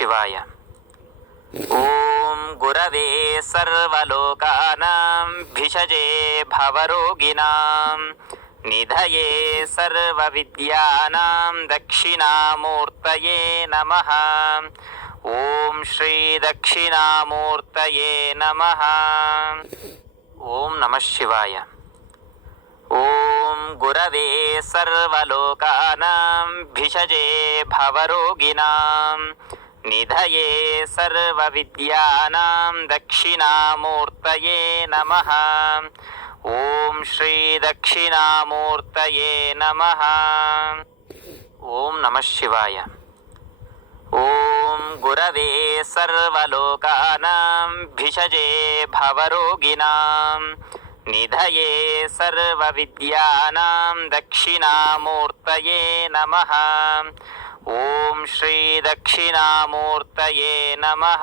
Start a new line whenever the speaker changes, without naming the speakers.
शिवाय। ॐ गुरवे सर्वलोकानां, भिषजे भवरोगिणां निधये सर्वविद्यानां, दक्षिणामूर्तये नमः। ॐ श्रीदक्षिणामूर्तये नमः। ॐ नमः शिवाय। ॐ गुरवे सर्वलोकानां, भिषजे भवरोगिणां నిధయే సర్వ విద్యానాం దక్షిణామూర్తయే నమ ఓం శ్రీ దక్షిణామూర్తయే నమ ఓం నమ శివాయ ఓం గురవే సర్వలోకానాం భిషజే భవరోగిణాం నిధయే సర్వ విద్యానాం దక్షిణామూర్తయే నమ ఓం శ్రీ దక్షిణామూర్తయే నమః.